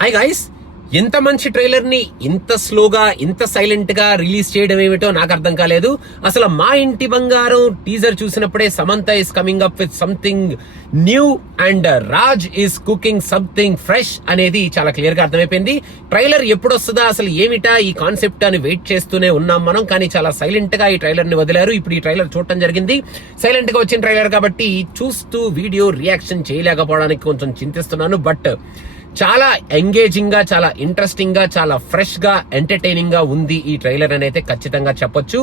Hi guys, ఎంత మంచి trailer ని ఇంత స్లోగా ఇంత సైలెంట్ గా రిలీజ్ చేయడం ఏమిటో నాకు అర్థం కాలేదు. అసలు మా ఇంటి బంగారం టీజర్ చూసినప్పుడే Samantha is coming up with something new and Raj is cooking something fresh అనేది చాలా క్లియర్ గా అర్థమైపోయింది. ట్రైలర్ ఎప్పుడు వస్తుందా, అసలు ఏమిటా ఈ కాన్సెప్ట్ అని వెయిట్ చేస్తూనే ఉన్నాం మనం. కానీ చాలా సైలెంట్ గా ఈ ట్రైలర్ ని వదిలారు. ఇప్పుడు ఈ ట్రైలర్ చూడటం జరిగింది. సైలెంట్ గా వచ్చిన ట్రైలర్ కాబట్టి చూస్తూ వీడియో రియాక్షన్ చేయలేకపోవడానికి కొంచెం చింతిస్తున్నాను. బట్ చాలా ఎంగేజింగ్ గా, చాలా ఇంట్రెస్టింగ్ గా, చాలా ఫ్రెష్ గా, ఎంటర్టైనింగ్ గా ఉంది ఈ ట్రైలర్ అని అయితే ఖచ్చితంగా చెప్పొచ్చు.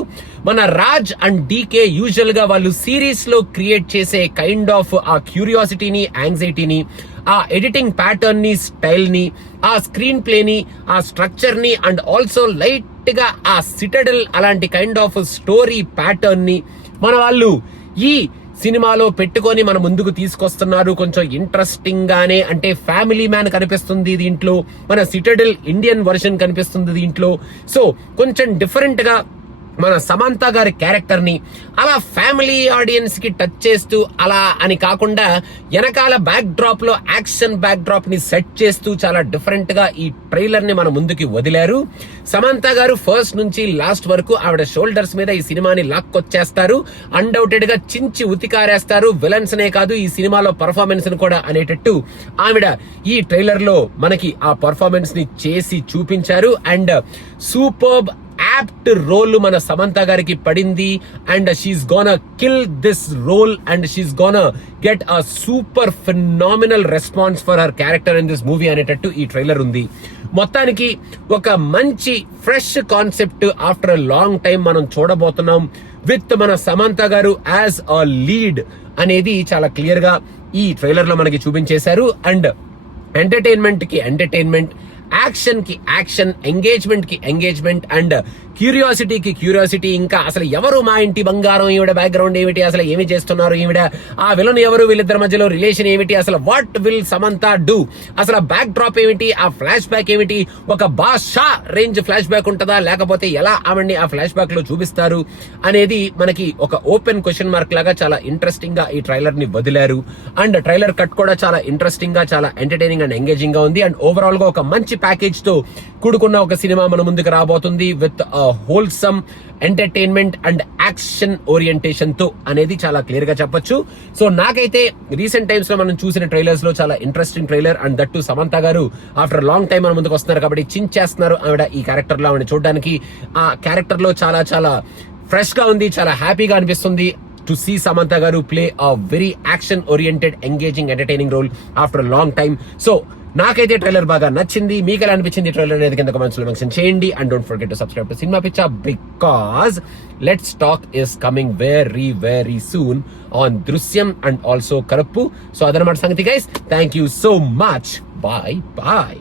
మన రాజ్ అండ్ డీకే యూజువల్ గా వాళ్ళు సిరీస్ లో క్రియేట్ చేసే కైండ్ ఆఫ్ ఆ క్యూరియాసిటీని, యాంగ్జైటీని, ఆ ఎడిటింగ్ ప్యాటర్న్ ని, స్టైల్ ని, ఆ స్క్రీన్ ప్లే ని, ఆ స్ట్రక్చర్ ని అండ్ ఆల్సో లైట్ గా ఆ సిటడల్ అలాంటి కైండ్ ఆఫ్ స్టోరీ ప్యాటర్న్ ని మన వాళ్ళు ఈ సినిమాలో పెట్టుకొని మన ముందుకు తీసుకొస్తున్నారు. కొంచెం ఇంట్రెస్టింగ్ గానే, అంటే ఫ్యామిలీ మ్యాన్ కనిపిస్తుంది దీంట్లో, మన సిటడల్ ఇండియన్ వర్షన్ కనిపిస్తుంది దీంట్లో. సో కొంచెం డిఫరెంట్ గా మన సమంత గారి క్యారెక్టర్ ని అలా ఫ్యామిలీ ఆడియన్స్ కి టచ్ చేస్తూ అలా అని కాకుండా వెనకాల బ్యాక్ డ్రాప్ లో యాక్షన్ బ్యాక్ డ్రాప్ ని సెట్ చేస్తూ చాలా డిఫరెంట్ గా ఈ ట్రైలర్ ని మన ముందుకి వదిలారు. సమంత గారు ఫస్ట్ నుంచి లాస్ట్ వరకు ఆవిడ షోల్డర్స్ మీద ఈ సినిమాని లాక్కొచ్చేస్తారు. అన్డౌటెడ్ గా చించి ఉతికారేస్తారు. విలన్స్ నే కాదు, ఈ సినిమాలో పర్ఫార్మెన్స్ ని కూడా అనేటట్టు ఆవిడ ఈ ట్రైలర్ లో మనకి ఆ పర్ఫార్మెన్స్ ని చేసి చూపించారు. అండ్ సూపర్బ్ యాప్ట్ రోల్ మన సమంత గారికి పడింది. And she's gonna kill this role and she's gonna get a super phenomenal response for her character in this movie అనేటట్టు ఈ ట్రైలర్ ఉంది. మొత్తానికి ఒక మంచి fresh concept after a long time మనం చూడబోతున్నాం విత్ మన సమంత గారు యాజ్ అ లీడ్ అనేది చాలా క్లియర్ గా ఈ ట్రైలర్ లో మనకి చూపించేశారు. అండ్ ఎంటర్టైన్మెంట్ కి ఎంటర్టైన్మెంట్, యాక్షన్ కి యాక్షన్, ఎంగేజ్మెంట్ కి ఎంగేజ్మెంట్ అండ్ క్యూరియాసిటీకి క్యూరియాసిటీ. ఇంకా అసలు ఎవరు మా ఇంటి బంగారం, ఈవిడ బ్యాక్గ్రౌండ్ ఏమిటి, అసలు ఏమి చేస్తున్నారు ఈవిడ, ఆ విలన్ ఎవరు, వీళ్ళిద్దరి మధ్యలో రిలేషన్ ఏమిటి, అసలు వాట్ విల్ సమంత డూ, అసలు బ్యాక్ డ్రాప్ ఏమిటి, ఆ ఫ్లాష్ బ్యాక్ ఏమిటి, ఒక బాషా రేంజ్ ఫ్లాష్ బ్యాక్ ఉంటుందా, లేకపోతే ఎలా ఆవిడ్ని ఆ ఫ్లాష్ బ్యాక్ లో చూపిస్తారు అనేది మనకి ఒక ఓపెన్ క్వశ్చన్ మార్క్ లాగా చాలా ఇంట్రెస్టింగ్ గా ఈ ట్రైలర్ ని వదిలారు. అండ్ ట్రైలర్ కట్ కూడా చాలా ఇంట్రెస్టింగ్ గా, చాలా ఎంటర్టైనింగ్ అండ్ ఎంగేజింగ్ గా ఉంది. అండ్ ఓవరాల్ గా ఒక మంచి ప్యాకేజ్ తో కూడుకున్న ఒక సినిమా మన ముందుకు రాబోతుంది with wholesome entertainment and action orientation తో అనేది చాలా క్లియర్ గా చెప్పొచ్చు. సో నాకైతే రీసెంట్ టైమ్స్ లో మనం చూసిన ట్రైలర్స్ లో చాలా interesting trailer. And that Samantha గారు ఆఫ్టర్ లాంగ్ టైం మన ముందుకు వస్తున్నారు కాబట్టి చించేస్తున్నారు ఆవిడ ఈ క్యారెక్టర్ లో. ఆవిడ చూడడానికి ఆ క్యారెక్టర్ లో చాలా చాలా ఫ్రెష్ గా ఉంది, చాలా హ్యాపీగా అనిపిస్తుంది to see Samantha garu play a very action oriented, engaging, entertaining role after a long time. So నాకైతే ట్రైలర్ బాగా నచ్చింది. మీకు ఎలా అనిపించింది ట్రైలర్ అనేది కింద కామెంట్స్ లో మెన్షన్ చేయండి. And don't forget to subscribe to Cinema Pichcha because let's talk is coming very very soon on Drishyam and also Karuppu. So అదనమాట సంగతి guys. Thank you so much. Bye bye.